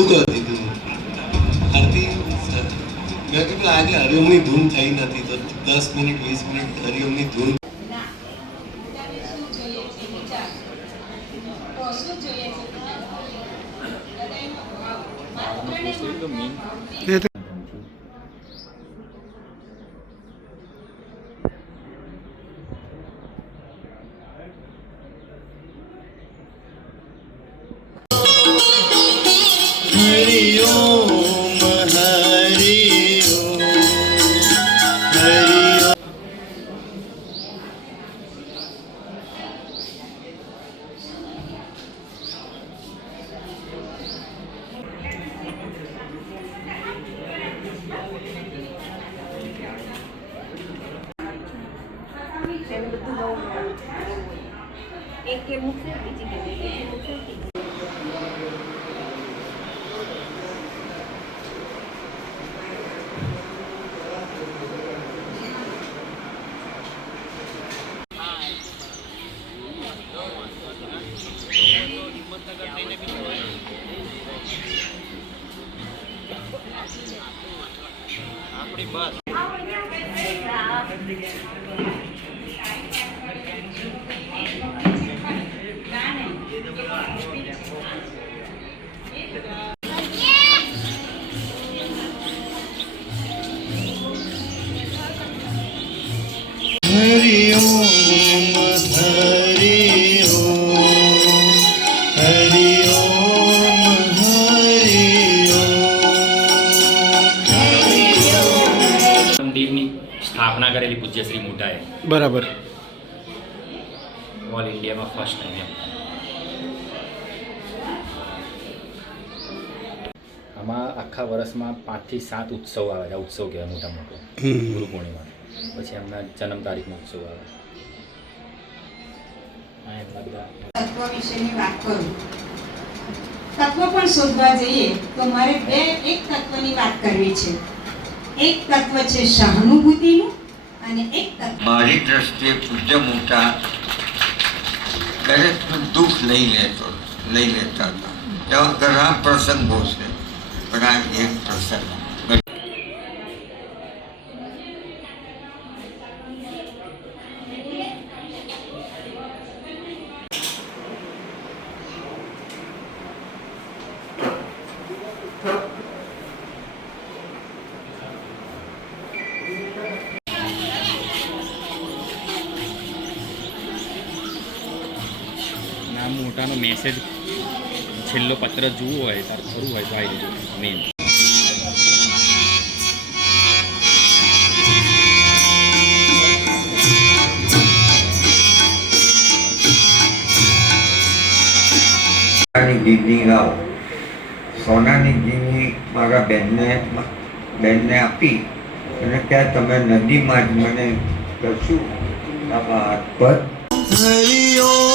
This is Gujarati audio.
શું કરતી તું આરતી? મેં કીધું આજે હરિઓમની ધૂન થઈ નથી તો 10 મિનિટ 20 મિનિટ હરિઓમની ધૂન. એક કે મૂકશે બીજી કે મૂકશે. આપણી બસ સ્થાપના કરેલી પૂજ્ય શ્રી મોટાએ. બરાબર. ઓલ ઇન્ડિયામાં ફર્સ્ટ ટાઈમ. આમાં આખા વર્ષમાં 5 થી 7 ઉત્સવ આવે છે. ઉત્સવ કહેવાય મોટા મોટો. ગુરુ પૂર્ણિમા પછી એમના જન્મ તારીખનો ઉત્સવ આવે. એમના બધા તત્વ વિશેની વાત કરું. તત્વ પણ શોધવા જઈએ તો મારે એક તત્વની વાત કરવી છે. એક તત્વ છે સહાનુભૂતિનું અને એક તત્વ મારી દ્રષ્ટિએ પૂજ્ય મોટા દરેકનું દુઃખ લઈ લેતા હતા. એવા ઘણા પ્રસંગો છે પણ આ એક પ્રસંગ. મોટાનો મેસેજ છેલ્લો પત્ર જોવો હોય તાર ખરું હોય તો આવી જજો. મેઇન ગીતની ગાઓ. સોનાની ગીની મારા બેનને આપી અને ત્યાં તમે નદીમાં જ મને કશું આ હાથ પર હરિઓમ